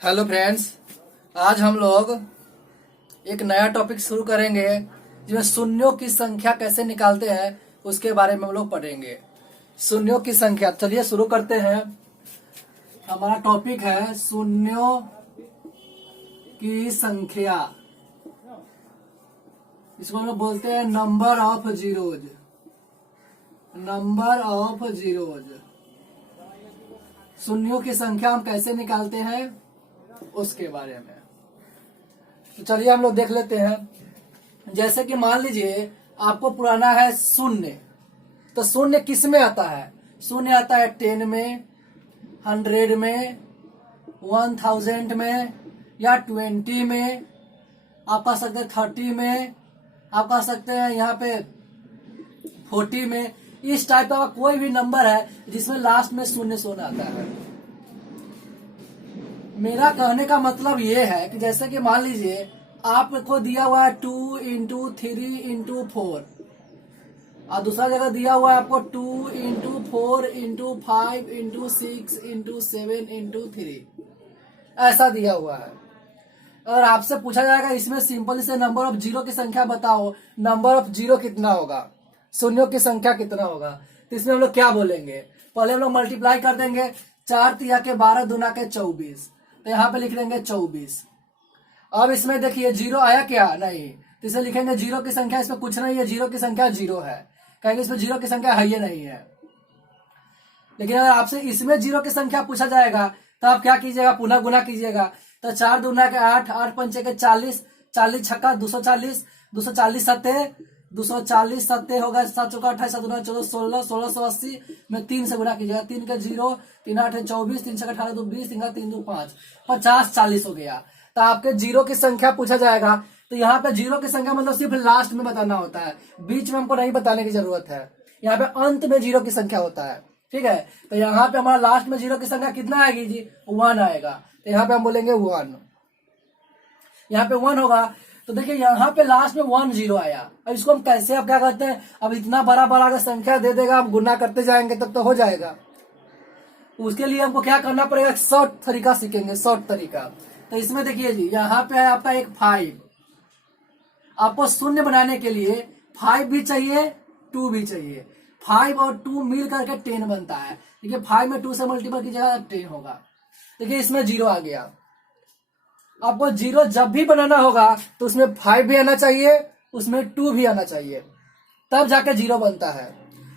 Hello friends. आज हम लोग एक नया टॉपिक शुरू करेंगे जिसमें शून्यों की संख्या कैसे निकालते हैं उसके बारे में हम लोग पढ़ेंगे। शून्यों की संख्या, चलिए शुरू करते हैं। हमारा टॉपिक है शून्यों की संख्या। इसको हम लोग बोलते हैं number of zeros. Number of zeros, शून्यों की संख्या हम कैसे निकालते हैं उसके बारे में। तो चलिए हम लोग देख लेते हैं। जैसे कि मान लीजिए आपको पुराना है शून्य, तो शून्य किस में आता है? शून्य आता है 10 में, 100 में, 1000 में, या 20 में। आप कह सकते हैं 30 में, आप कह सकते हैं यहाँ पे 40 में। इस टाइप का कोई भी नंबर है जिसमें लास्ट में शून्य शून्य आता है। मेरा कहने का मतलब ये है कि जैसे कि मान लीजिए आपको दिया हुआ है 2 इंटू 3 इंटू 4, और दूसरा जगह दिया हुआ है आपको 2 into 4 into 5 into 6 into 7 into 3, ऐसा दिया हुआ है। और आपसे पूछा जाएगा इसमें सिंपल से नंबर ऑफ जीरो की संख्या बताओ, नंबर ऑफ जीरो कितना होगा, शून्यों की संख्या कितना होगा। तो इसमें हम लोग क्या बोलेंगे? पहले हम लोग मल्टीप्लाई कर देंगे। 4 तिया के 12 दूना के 24, तो यहाँ पे लिख देंगे 24। अब इसमें देखिए जीरो आया क्या? नहीं, तो इसे लिखेंगे जीरो की संख्या। इसमें कुछ नहीं है, जीरो की संख्या जीरो है, कहेंगे इसमें जीरो की संख्या है ही नहीं है। लेकिन अगर आपसे इसमें जीरो की संख्या पूछा जाएगा तो आप क्या कीजिएगा? पुनः गुना कीजिएगा। तो 4 दूना के 8, 8 पंचे के 40, 40 छक्का 240, 240 सत्ते 240 सत्ते होगा 7 चौका 28, 7 दूना 14, 16, 1680 में 3 से गुना कीजिएगा। 3 के 0, 3 8 24, 3 6 18 2 20, 3 का 3 2 5, 50 40 हो गया। तो आपके जीरो की संख्या पूछा जाएगा। तो यहाँ पे जीरो की संख्या मतलब सिर्फ लास्ट में बताना होता है, बीच में हमको नहीं बताने की जरूरत है। यहाँ पे अंत में जीरो की संख्या होता है, ठीक है। तो यहाँ पे हमारा लास्ट में जीरो की संख्या कितना आएगी जी? 1 आएगा। तो यहाँ पे हम बोलेंगे 1। यहाँ पे 1 होगा। तो देखिए यहाँ पे लास्ट में 1 0 आया। अब इसको हम कैसे, अब क्या करते हैं, अब इतना बड़ा बड़ा अगर संख्या दे देगा, आप गुना करते जाएंगे तब तो हो जाएगा। उसके लिए हमको क्या करना पड़ेगा? शॉर्ट तरीका सीखेंगे, शॉर्ट तरीका। तो इसमें देखिए जी, यहाँ पे है आपका एक 5। आपको शून्य बनाने के लिए 5 भी चाहिए, 2 भी चाहिए। 5 और 2 मिल करके 10 बनता है। देखिए 5 में 2 से मल्टीपल कीजिएगा 10 होगा। देखिए इसमें 0 आ गया। आपको 0 जब भी बनाना होगा तो उसमें 5 भी आना चाहिए, उसमें 2 भी आना चाहिए, तब जाके 0 बनता है।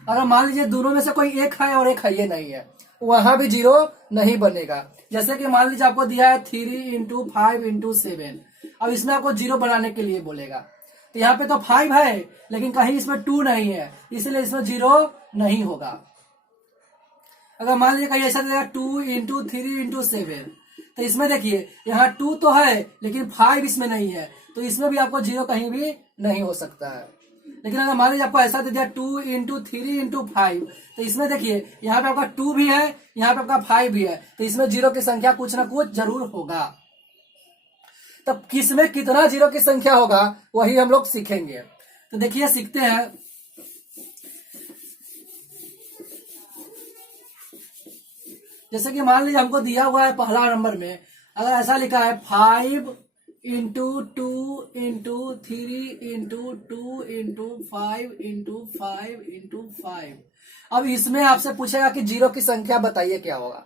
अगर मान लीजिए दोनों में से कोई एक है और एक है ये नहीं है, वहां भी 0 नहीं बनेगा। जैसे कि मान लीजिए आपको दिया है 3 इंटू 5 इंटू 7, अब इसमें आपको 0 बनाने के लिए बोलेगा। तो यहाँ पे तो 5 है लेकिन कहीं इसमें 2 नहीं है, इसलिए इसमें 0 नहीं होगा। अगर मान लीजिए कहीं ऐसा देगा 2 इंटू 3 इंटू 7, तो इसमें देखिए यहाँ 2 तो है लेकिन 5 इसमें नहीं है, तो इसमें भी आपको 0 कहीं भी नहीं हो सकता है। लेकिन अगर मान लीजिए आपको ऐसा दे दिया 2 इंटू 3 इंटू 5, तो इसमें देखिए यहाँ पे आपका 2 भी है, यहाँ पे आपका 5 भी है, तो इसमें 0 की संख्या कुछ ना कुछ जरूर होगा। तब किसमें कितना 0 की संख्या होगा वही हम लोग सीखेंगे। तो देखिए सीखते हैं। जैसे कि मान लीजिए हमको दिया हुआ है पहला नंबर में, अगर ऐसा लिखा है 5 into 2 into 3 into 2 into 5 into 5 into 5। अब इसमें आपसे पूछेगा कि 0 की संख्या बताइए क्या होगा।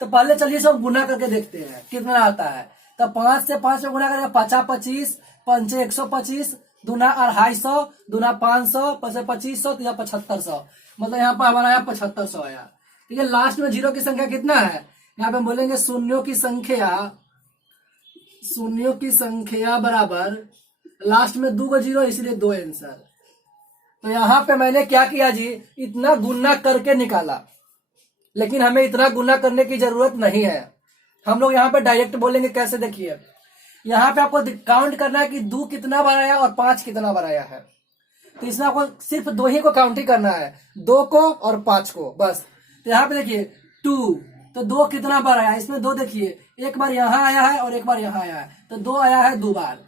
तो पहले चलिए सब गुना करके देखते हैं कितना आता है। तो 5 से 5 में गुना करेगा 50 25, 5 125, दूना 250, दूना 500, 2500, तो 7500, मतलब यहाँ पर हमारा यहाँ 7500 आया। ठीक है, लास्ट में 0 की संख्या कितना है? यहाँ पे हम बोलेंगे शून्यों की संख्या, शून्यों की संख्या बराबर लास्ट में 2 0, इसलिए 2 आंसर। तो यहाँ पे मैंने क्या किया जी, इतना गुना करके निकाला, लेकिन हमें इतना गुना करने की जरूरत नहीं है। हम लोग यहाँ पे डायरेक्ट बोलेंगे। कैसे? देखिए यहाँ पे आपको काउंट करना है कि 2 कितना बार आया और 5 कितना बार आया है। तो इसमें आपको सिर्फ 2 ही को काउंट ही करना है, 2 को और 5 को, बस। तो यहाँ पे देखिए 2, तो 2 कितना बार आया? इसमें 2 देखिए, एक बार यहाँ आया है और एक बार यहाँ आया है, तो 2 आया है 2 बार,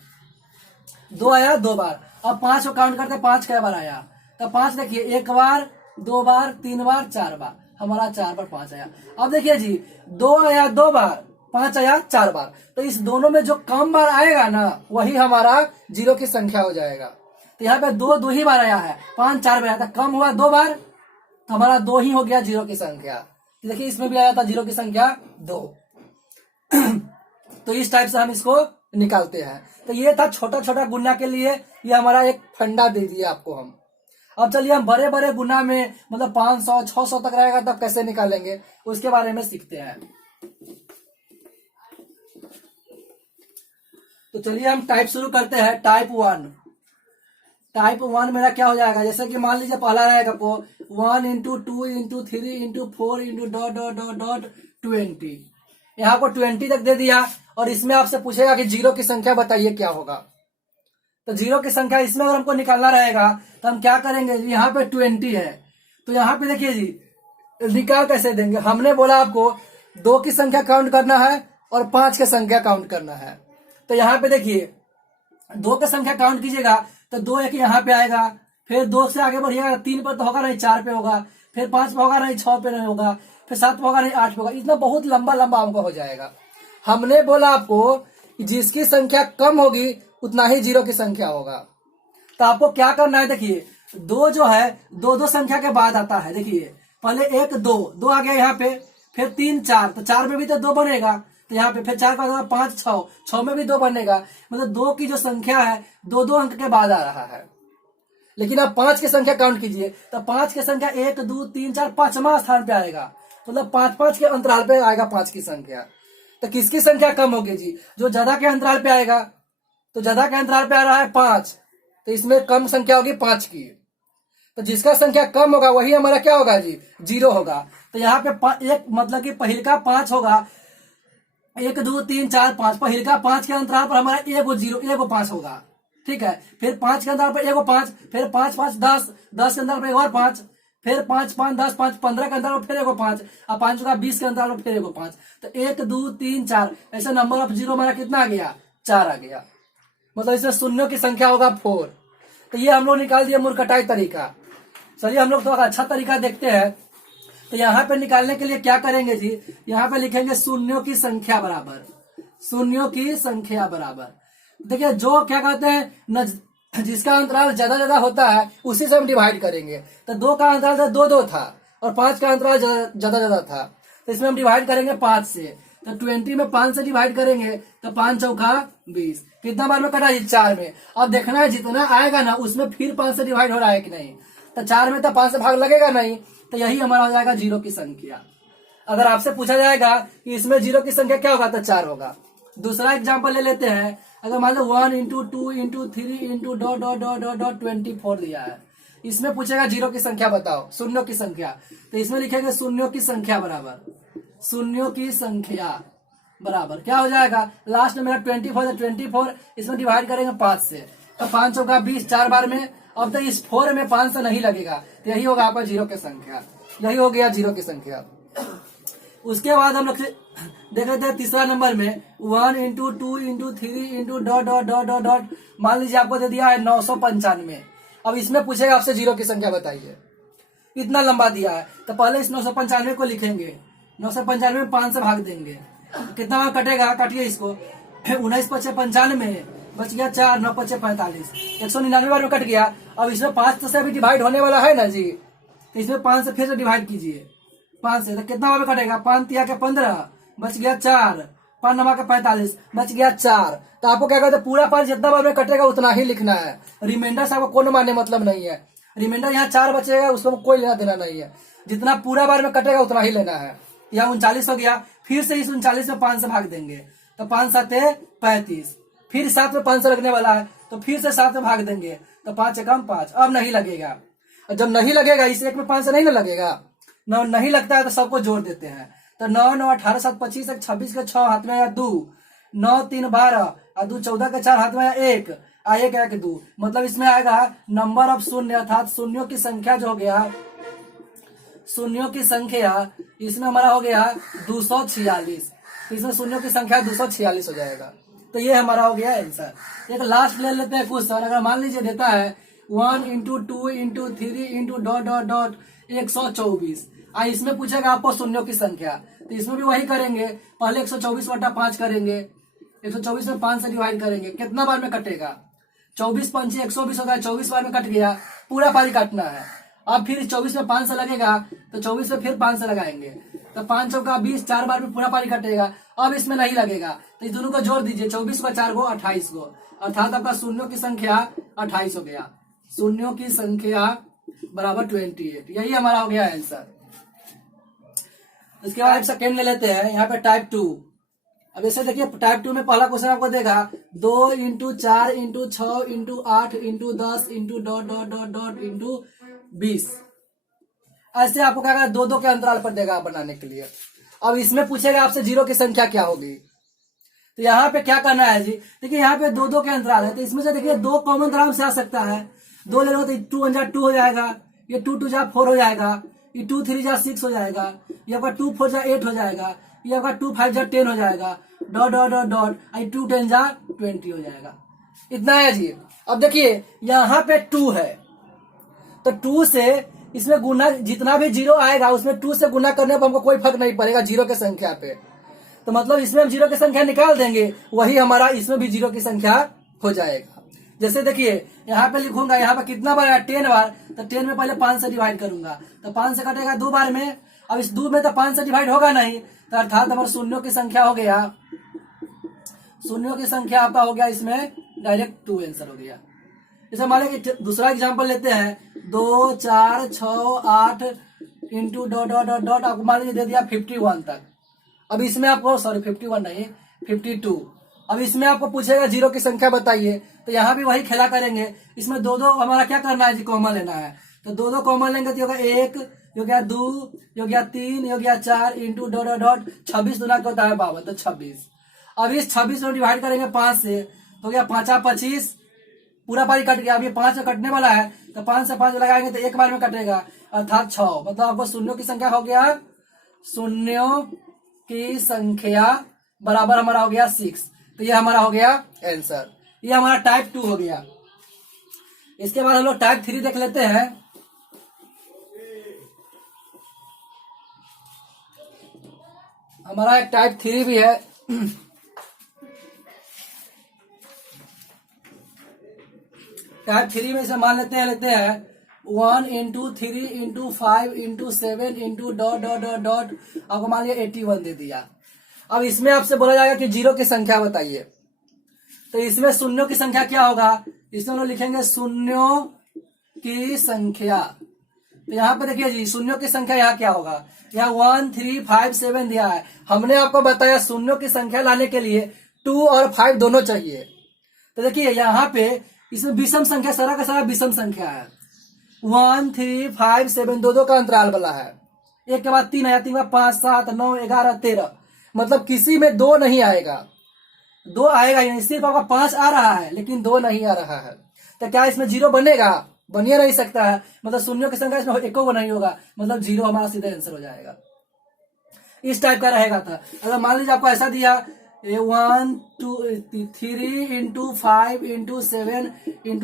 2 आया 2 बार। अब 5 को काउंट करते 5 कै बार आया? तो 5 देखिए, 1 बार, 2 बार, 3 बार, 4 बार, हमारा 4 बार 5 आया। अब देखिए जी 2 आया 2 बार, 5 आया 4 बार, तो इस दोनों में जो कम बार आएगा ना वही हमारा जीरो की संख्या हो जाएगा। तो यहाँ पे 2 ही बार आया है, 5 4 बार आया था, कम हुआ 2 बार, तो हमारा 2 ही हो गया जीरो की संख्या। तो देखिए इसमें भी आया था जीरो की संख्या 2। तो इस टाइप से हम इसको निकालते हैं। तो ये था छोटा छोटा गुना के लिए, ये हमारा एक फंडा दे दिया आपको हम। अब चलिए हम बड़े बड़े गुना में मतलब 500 600 तक रहेगा तब कैसे निकालेंगे उसके बारे में सीखते हैं। तो चलिए हम टाइप शुरू करते हैं। टाइप 1। टाइप 1 मेरा क्या हो जाएगा, जैसे कि मान लीजिए पहला रहेगा आपको 1 into 2 into 3 into 4 into dot dot dot dot 20। यहाँ को 20 तक दे दिया और इसमें आपसे पूछेगा कि जीरो की संख्या बताइए क्या होगा। तो जीरो की संख्या इसमें अगर हमको निकालना रहेगा तो हम क्या करेंगे, यहाँ पे 20 है तो यहाँ पे देखिए जी निकाल कैसे देंगे। हमने बोला आपको 2 की संख्या काउंट करना है और 5 की संख्या काउंट करना है। तो यहाँ पे देखिए 2 की संख्या काउंट कीजिएगा तो 2 एक यहाँ पे आएगा, फिर 2 से आगे बढ़िएगा 3 पर तो होगा नहीं, 4 पे होगा, फिर 5 पे होगा नहीं, 6 पे नहीं होगा, फिर 7 पे होगा नहीं, 8 पे होगा। इतना बहुत लंबा लंबा अंक हो जाएगा। हमने बोला आपको कि जिसकी संख्या कम होगी उतना ही जीरो की संख्या होगा। तो आपको क्या करना है, देखिए 2 जो है 2 संख्या के बाद आता है। देखिए पहले 1 2 आ गया यहाँ पे, फिर 3 4, तो 4 में भी तो 2 बनेगा, तो यहाँ पे फिर 4 का 5 6 में भी 2 बनेगा। मतलब 2 की जो संख्या है 2 अंक के बाद आ रहा है। लेकिन आप 5 की संख्या काउंट कीजिए तो 5 की संख्या 1 2 3 4 5वां स्थान पे आएगा, मतलब 5 के अंतराल पे आएगा 5 की संख्या। तो किसकी संख्या कम होगी जी, जो ज्यादा के अंतराल पे आएगा। तो ज्यादा के अंतराल पे आ रहा है 5, तो इसमें कम संख्या होगी 5 की। तो जिसका संख्या कम होगा वही हमारा क्या होगा जी, जीरो होगा। तो यहाँ पे एक मतलब कि पहिल का 5 होगा, 1 2 3 4 5, पहिल का 5 के अंतराल पर हमारा एगो 5 होगा, ठीक है। फिर 5 के अंतराल पर एगो 5, फिर 5 5 10 10 के अंतराल पर एक और 5, फिर 5 5 10 5 15 के अंतराल पर फिर एगो 5, और 5 का 20 के अंतराल पर फिर एगो 5। तो 1 2 3 4 ऐसे नंबर ऑफ जीरो हमारा कितना आ गया, 4 आ गया। मतलब इसमें शून्यों की संख्या होगा 4। तो ये हम लोग निकाल दिया मुरकटाई तरीका। चलिए हम लोग थोड़ा अच्छा तरीका देखते हैं। तो यहाँ पे निकालने के लिए क्या करेंगे जी, यहाँ पे लिखेंगे शून्यों की संख्या बराबर, शून्यों की संख्या बराबर। देखिए जो क्या कहते हैं जिसका अंतराल ज्यादा ज्यादा होता है उसी से हम डिवाइड करेंगे। तो 2 का अंतराल 2 था और 5 का अंतराल ज्यादा ज्यादा था, तो इसमें हम डिवाइड करेंगे 5 से। तो 20 में 5 से डिवाइड करेंगे तो 5 चौका 20, कितना बार में कटा जी, 4 में। अब देखना है जितना आएगा ना उसमें फिर 5 से डिवाइड हो रहा है कि नहीं। तो 4 में तो 5 से भाग लगेगा नहीं, तो यही हमारा हो जाएगा जीरो की संख्या। अगर आपसे पूछा जाएगा कि इसमें जीरो की संख्या क्या होगा तो 4 होगा। दूसरा एग्जाम्पल ले लेते हैं। अगर मान लो 1 into 2 into 3 into dot dot dot dot dot 24 दिया है, इसमें पूछेगा जीरो की संख्या बताओ, शून्यों की संख्या। तो इसमें लिखेंगे शून्यों की संख्या बराबर, शून्यों की संख्या बराबर क्या हो जाएगा, लास्ट में मेरा 24 इसमें डिवाइड करेंगे 5 से, तो 5 चौका 20 4 बार में। अब तो इस 4 में 5 से नहीं लगेगा, तो यही होगा आपका जीरो की संख्या, यही हो गया जीरो की संख्या। उसके बाद हम लोग देख लेते हैं तीसरा नंबर में 1 into 2 into 3 into dot dot dot dot dot, मान लीजिए आपको दे दिया है 995। अब इसमें पूछेगा आपसे जीरो की संख्या बताइए, इतना लंबा दिया है। तो पहले इस 995 को लिखेंगे, 995 में 5 से भाग देंगे, कितना कटेगा, काटिए इसको, 19 पचे 95 बच गया 4, 9 पचे 45, 199 बार में कट गया। अब इसमें 5 से अभी डिवाइड होने वाला है ना जी, तो इसमें 5 से फिर से डिवाइड कीजिए, 5 से तो कितना बार में कटेगा, 5 तिया के 15 बच गया 4, 5 9 के 45 बच गया 4। तो आपको क्या कहते हैं, पूरा 5 जितना बार में कटेगा उतना ही लिखना है, रिमाइंडर से आपको कोई मानने मतलब नहीं है। रिमाइंडर यहाँ 4 बचेगा उसको कोई लेना देना नहीं है, जितना पूरा बार में कटेगा उतना ही लेना है। यहाँ 39 हो गया, फिर से इस 39 में 5 से भाग देंगे, तो 5 7 35, फिर 7 में 5 से लगने वाला है, तो फिर से 7 में भाग देंगे, तो 5 एकम 5। अब नहीं लगेगा, जब नहीं लगेगा इस एक में 5 से नहीं ना लगेगा, नहीं लगता है तो सबको जोड़ देते हैं। तो 9 9 18 7 25 26 के 6 हाथ में या 2, 9 3 12 और 2 14 के 4 हाथ में या 1 और 1 1 2, मतलब इसमें आएगा नंबर ऑफ शून्य, अर्थात शून्यों की संख्या जो हो गया, शून्यों की संख्या इसमें हमारा हो गया 246, इसमें शून्यों की संख्या 246 हो जाएगा। तो ये हमारा हो गया आंसर। एक लास्ट ले लेते हैं क्वेश्चन। अगर मान लीजिए देता है 1 into 2 into 3 into dot dot dot 124, इसमें पूछेगा आपको शून्यों की संख्या, तो इसमें भी वही करेंगे, पहले 124/5 करेंगे, 124 में 5 से डिवाइड करेंगे, कितना बार में कटेगा, 24 पंचे 120 होता है, 24 बार में कट गया, पूरा पारी काटना है। अब फिर 24 में 5 से लगेगा, तो 24 में फिर 5 से लगाएंगे, तो 5 चौका 20, 4 बार में पूरा पारी कटेगा। अब इसमें नहीं लगेगा, तो इस दोनों को जोड़ दीजिए, 24 का 4 गो 28 गो, अर्थात आपका शून्यों की संख्या 28 हो गया। शून्यों की संख्या बराबर 28, यही हमारा हो गया आंसर। इसके बाद सेकेंड ले लेते हैं, यहाँ पे टाइप 2। अब ऐसे देखिए टाइप 2 में पहला क्वेश्चन आपको देगा 2 × 4 × 6 × 8 × 10 × ... 20। ऐसे आपको क्या करना, 2-2 के अंतराल पर देगा बनाने के लिए। अब इसमें पूछेगा आपसे जीरो की संख्या क्या होगी, तो यहाँ पे क्या करना है जी, देखिए यहाँ पे 2-2 के अंतराल है, तो इसमें से देखिए 2 कॉमन आराम से आ सकता है, 2 ले लो तो 2 × 2 हो जाएगा, ये 2 × 2 = 4 हो जाएगा, ये 2 × 3 = 6 हो जाएगा, ये आपका 2 × 4 = 8 हो जाएगा, ये आपका 2 × 5 = 10 हो जाएगा, ... 2 × 10 = 20 हो जाएगा। इतना है जी। अब देखिए यहाँ पे 2 है, तो 2 से इसमें गुना, जितना भी जीरो आएगा उसमें 2 से गुना करने पर हमको कोई फर्क नहीं पड़ेगा जीरो की संख्या पे, तो मतलब इसमें हम जीरो की संख्या निकाल देंगे, वही हमारा इसमें भी जीरो की संख्या हो जाएगा। जैसे देखिए यहाँ पे लिखूंगा, यहाँ पे कितना बार है, 10 बार, तो 10 में पहले 5 से डिवाइड करूंगा, तो 5 से कटेगा 2 बार में। अब इस 2 में तो 5 से डिवाइड होगा नहीं, तो अर्थात हमारा शून्यों की संख्या हो गया, शून्यों की संख्या आपका हो गया इसमें डायरेक्ट 2 आंसर हो गया। जैसे मान लीजिए दूसरा एग्जाम्पल लेते हैं, 2 4 6 8 × ... आपको मान लीजिए दे दिया 51 तक। अब इसमें आपको 51 नहीं 52, अब इसमें आपको पूछेगा जीरो की संख्या बताइए, तो यहाँ भी वही खेला करेंगे, इसमें 2-2 हमारा क्या करना है जी, कॉमन लेना है, तो 2-2 कॉमन लेंगे तो होगा 1, हो गया 2, हो गया 3, हो गया 4 × ... 26 दूना क्या होता है 52, तो 26। अब इस 26 में डिवाइड करेंगे 5 से, तो गया 5 × 25, पूरा पारी कट गया। अब ये 5 में कटने वाला है, तो 5 से 5 लगाएंगे तो एक बार में कटेगा, अर्थात 6। मतलब आपको शून्यों की संख्या हो गया, शून्यों की संख्या बराबर हमारा हो गया 6, तो ये हमारा हो गया आंसर। ये हमारा टाइप 2 हो गया। इसके बाद हम लोग टाइप 3 देख लेते हैं। हमारा एक टाइप 3 भी है। टाइप 3 में से मान लेते हैं 1 × 3 × 5 × 7 × ... आपको मान लिया 81 दे दिया। अब इसमें आपसे बोला जाएगा कि जीरो की संख्या बताइए, तो इसमें शून्यों की संख्या क्या होगा, इसमें हम लोग लिखेंगे शून्यों की संख्या। तो यहाँ पे देखिए जी शून्यों की संख्या यहाँ क्या होगा, यहाँ 1 3 5 7 दिया है, हमने आपको बताया शून्यों की संख्या लाने के लिए 2 और 5 दोनों चाहिए। तो देखिए यहाँ पे इसमें विषम संख्या, सारा का सारा विषम संख्या है, 1 3 5 7 2-2 का अंतराल वाला है, एक के बाद 3 आया, 3 के बाद 5 7 9 11 13, मतलब किसी में 2 नहीं आएगा, 2 आएगा ही नहीं, सिर्फ आपका 5 आ रहा है लेकिन 2 नहीं आ रहा है, तो क्या इसमें जीरो बनेगा, बन ही नहीं सकता है, मतलब शून्यों की संख्या इसमें एको को नहीं होगा, मतलब जीरो हमारा सीधे आंसर हो जाएगा। इस टाइप का रहेगा था। अगर मान लीजिए आपको ऐसा दिया 1 2 3 × 5 × 7 ×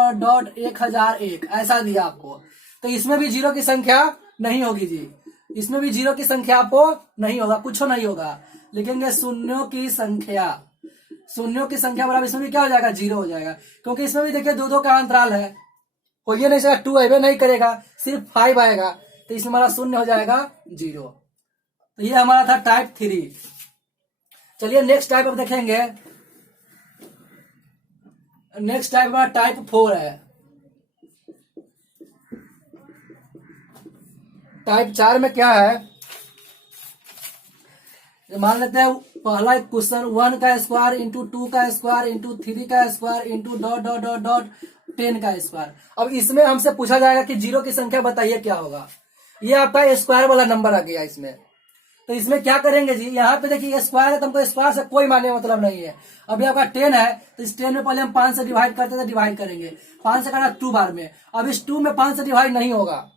... 1001, ऐसा दिया आपको, तो इसमें भी जीरो की संख्या नहीं होगी जी, इसमें भी जीरो की संख्या आपको नहीं होगा, कुछ नहीं होगा, लिखेंगे शून्यों की संख्या। शून्यों की संख्या बराबर इसमें भी क्या हो जाएगा, जीरो हो जाएगा, क्योंकि इसमें भी देखिए 2-2 का अंतराल है, हो ये नहीं सकता, 2 अवे नहीं करेगा, सिर्फ 5 आएगा, तो इसमें हमारा शून्य हो जाएगा 0। तो ये हमारा था टाइप 3। चलिए नेक्स्ट टाइप अब देखेंगे। नेक्स्ट टाइप हमारा टाइप 4 है। टाइप 4 में क्या है, मान लेते हैं पहला क्वेश्चन 1 का स्क्वायर × 2 का स्क्वायर × 3 का स्क्वायर × ... 10 का स्क्वायर। अब इसमें हमसे पूछा जाएगा कि जीरो की संख्या बताइए क्या होगा, ये आपका स्क्वायर वाला नंबर आ गया इसमें, तो इसमें क्या करेंगे जी, यहाँ पे देखिए स्क्वायर है तो हमको स्क्वायर से कोई मानने मतलब नहीं है। अभी आपका 10 है तो इस 10 में पहले हम 5 से डिवाइड करते थे, डिवाइड करेंगे, 5 से करना 2 बार में, अब इस 2 में 5 से डिवाइड नहीं होगा,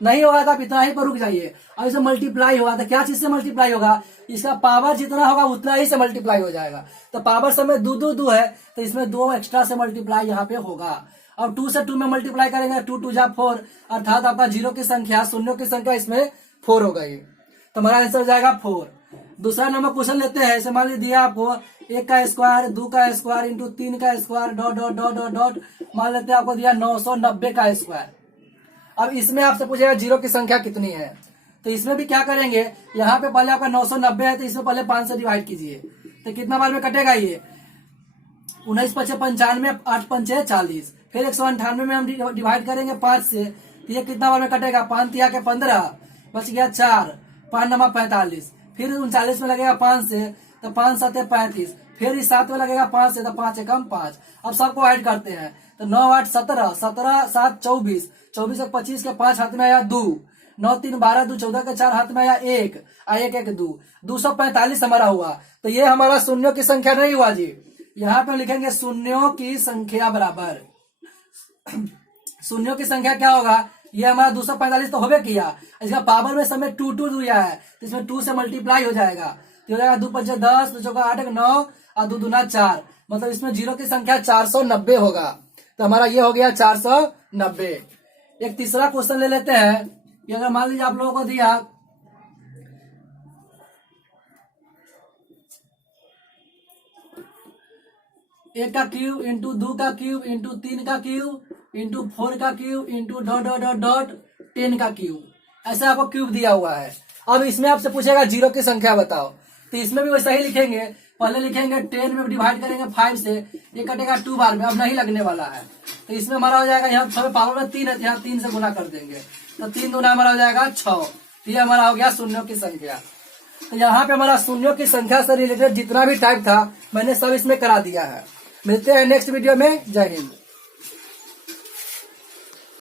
नहीं होगा तो आप इतना ही पर रुक जाइए। अब इसे मल्टीप्लाई होगा तो क्या चीज से मल्टीप्लाई होगा, इसका पावर जितना होगा उतना ही से मल्टीप्लाई हो जाएगा, तो पावर समय 2 2 2 है, तो इसमें 2 एक्स्ट्रा से मल्टीप्लाई यहाँ पे होगा। अब 2 से 2 में मल्टीप्लाई करेंगे, 2 2 जा 4, अर्थात आपका जीरो की संख्या, शून्यों की संख्या इसमें 4 हो गई, तो हमारा आंसर हो जाएगा 4। दूसरा नंबर क्वेश्चन लेते हैं। ऐसे मान लीजिए दिया आपको 1 का स्क्वायर, 2 का स्क्वायर इंटू 3 का square dot dot dot dot dot, मान लेते हैं आपको दिया 990 का स्क्वायर। अब इसमें आपसे पूछेगा जीरो की संख्या कितनी है, तो इसमें भी क्या करेंगे, यहाँ पे पहले आपका 990 है तो इसमें पहले 5 से डिवाइड कीजिए, तो कितना बार में कटेगा ये, 19 5 95, 8 5 40, फिर 198 में हम डिवाइड करेंगे 5 से, तो ये कितना बार में कटेगा, 5 तिया के 15, बच गया 4, 5 नमा 45, फिर 39 में लगेगा 5 से, तो 5 7 35, फिर इस 7 में लगेगा 5 से, तो 5 एकम 5। अब सबको ऐड करते हैं, तो 9 8 17, 17 7 24, 24 एक 25 के 5 हाथ में आया 2, 9 3 12, 2 14 के 4 हाथ में आया 1, 1 1 2, 245 हमारा हुआ। तो ये हमारा शून्यों की संख्या नहीं हुआ जी, यहाँ पे लिखेंगे शून्यों की संख्या बराबर, शून्यों की संख्या क्या होगा, ये हमारा 245 तो होबे किया, इसका पावर में समय 2 2 दिया है, तो इसमें 2 से मल्टीप्लाई हो जाएगा, तो हो जाएगा 2 5 10, 2 चौका 8 9 और 2 दूना 4, मतलब इसमें जीरो की संख्या 490 होगा। तो हमारा ये हो गया 490। एक तीसरा क्वेश्चन ले लेते हैं कि अगर मान लीजिए आप लोगों को दिया 1 का क्यूब इंटू 2 का क्यूब इंटू 3 का क्यूब इंटू 4 का cube into dot dot dot dot 10 का क्यूब, ऐसे आपको क्यूब दिया हुआ है। अब इसमें आपसे पूछेगा जीरो की संख्या बताओ, तो इसमें भी वैसा ही लिखेंगे, पहले लिखेंगे 10 में डिवाइड करेंगे 5 से, ये कटेगा 2 बार में, अब नहीं लगने वाला है, तो इसमें हमारा हो जाएगा, यहाँ पावर में 3 है, यहाँ 3 से गुना कर देंगे, तो 3 दूना हमारा हो जाएगा 6, ये हमारा हो गया शून्यों की संख्या। तो यहाँ पे हमारा शून्यों की संख्या से रिलेटेड जितना भी टाइप था मैंने सब इसमें करा दिया है। मिलते हैं नेक्स्ट वीडियो में, जय हिंद।